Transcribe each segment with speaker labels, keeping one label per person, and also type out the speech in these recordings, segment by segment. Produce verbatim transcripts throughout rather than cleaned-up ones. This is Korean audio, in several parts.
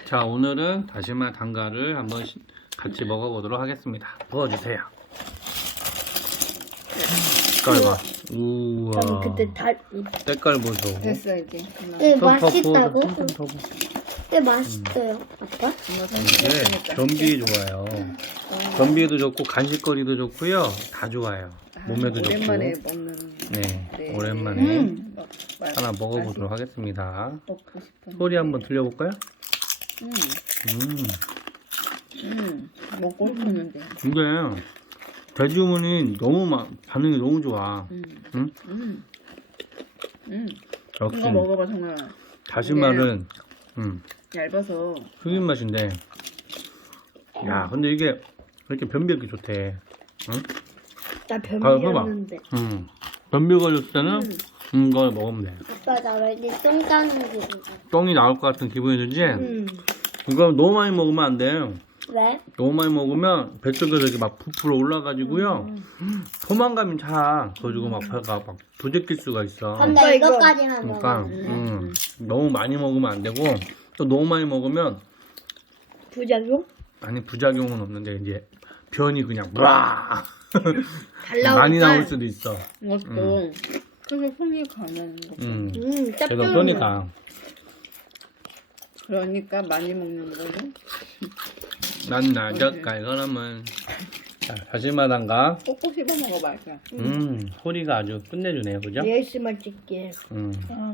Speaker 1: 자, 오늘은 다시마 단가를 한번 시- 같이 먹어보도록 하겠습니다. 부어주세요. 색깔 봐.
Speaker 2: 난
Speaker 1: 우와.
Speaker 2: 그때 달.
Speaker 1: 색깔 보소.
Speaker 3: 됐어 이제.
Speaker 2: 네,
Speaker 1: 좀 더 부어줘.
Speaker 2: 맛있다고?
Speaker 1: 좀 더 부어.
Speaker 2: 네, 맛있어요. 아빠?
Speaker 1: 이게 변비 좋아요. 변비에도 좋고 간식거리도 좋고요. 다 좋아요. 몸에도 좋고.
Speaker 3: 오랜만에 먹는.
Speaker 1: 네,
Speaker 3: 네.
Speaker 1: 오랜만에
Speaker 2: 음.
Speaker 3: 먹- 맛-
Speaker 1: 하나 먹어보도록
Speaker 3: 맛이
Speaker 1: 하겠습니다.
Speaker 3: 먹고 싶은.
Speaker 1: 소리 한번 들려볼까요?
Speaker 3: 음,
Speaker 1: 음,
Speaker 3: 음, 먹고 싶었는데.
Speaker 1: 근데 돼지 우문이 너무 막 반응이 너무 좋아.
Speaker 3: 음,
Speaker 1: 응?
Speaker 3: 음, 음.
Speaker 1: 역시
Speaker 3: 이거 먹어봐 정말.
Speaker 1: 다시마는 음,
Speaker 3: 얇아서.
Speaker 1: 흑인 맛인데. 야, 근데 이게 왜 이렇게 변비 이렇게 좋대? 응?
Speaker 2: 나
Speaker 1: 봐봐.
Speaker 2: 변비였는데.
Speaker 1: 음, 변비 걸렸을 때는 음, 이걸 먹으면 돼.
Speaker 2: 아빠 나 왠지 똥 싸는 기분 같아.
Speaker 1: 똥이 나올 것 같은 기분이 들지?
Speaker 2: 음.
Speaker 1: 이거 너무 많이 먹으면 안 돼.
Speaker 2: 왜?
Speaker 1: 너무 많이 먹으면 뱃속에서 이렇게 막 부풀어 올라가지고요. 포만감이 차. 그래가지고 막 배가 막 부대낄 수가 있어.
Speaker 2: 그럼
Speaker 3: 아빠
Speaker 2: 나
Speaker 3: 이거-
Speaker 2: 이거까지만
Speaker 1: 그러니까
Speaker 2: 먹어.
Speaker 1: 음, 너무 많이 먹으면 안 되고 또 너무 많이 먹으면
Speaker 2: 부작용?
Speaker 1: 아니 부작용은 없는데 이제 변이 그냥 와
Speaker 2: 잘 나오니까.
Speaker 1: 많이 나올 수도 있어.
Speaker 3: 이것도 그래서 손이 가는 거.
Speaker 1: 음,
Speaker 2: 음,
Speaker 1: 그래서
Speaker 2: 짭조름.
Speaker 1: 그러니까
Speaker 3: 그러니까 많이 먹는 거는
Speaker 1: 난 나젓갈 그러면 자, 다시마단가
Speaker 3: 꼭꼭 씹어 먹어봐. 그냥.
Speaker 1: 음 소리가 아주 끝내주네요, 그죠?
Speaker 2: 에이에스엠알 찍게.
Speaker 1: 음,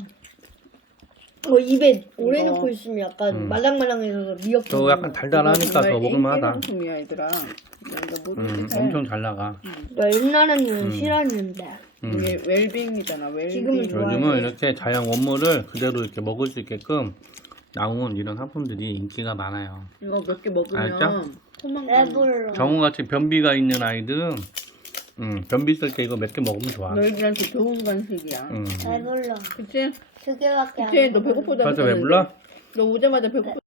Speaker 2: 어, 입에 오래
Speaker 3: 이거.
Speaker 2: 놓고 있으면 약간
Speaker 1: 음.
Speaker 2: 말랑말랑해서 미역국.
Speaker 1: 저 약간 달달하니까 더 먹을만하다.
Speaker 3: 일품이야 얘들아. 이거 못
Speaker 1: 음,
Speaker 3: 해.
Speaker 1: 엄청 잘 나가.
Speaker 2: 나 옛날에는
Speaker 1: 음.
Speaker 2: 싫어했는데.
Speaker 1: 음.
Speaker 3: 이게 웰빙이잖아. 웰빙.
Speaker 2: 지금은 좋아해.
Speaker 1: 요즘은 이렇게 자연 원물을 그대로 이렇게 먹을 수 있게끔 나온 이런 상품들이 인기가 많아요.
Speaker 3: 이거 몇 개 먹으면
Speaker 1: 알죠?
Speaker 3: 포만감.
Speaker 2: 배불러.
Speaker 1: 정우같이 변비가 있는 아이들은 음, 변비 있을 때 이거 몇 개 먹으면 좋아.
Speaker 3: 너희들한테 좋은 간식이야.
Speaker 1: 음.
Speaker 2: 배불러.
Speaker 3: 그치?
Speaker 2: 두 개밖에 안
Speaker 3: 그치? 너
Speaker 2: 먹어.
Speaker 3: 배고프다.
Speaker 1: 맞아, 왜 불러?
Speaker 3: 너 오자마자 배고프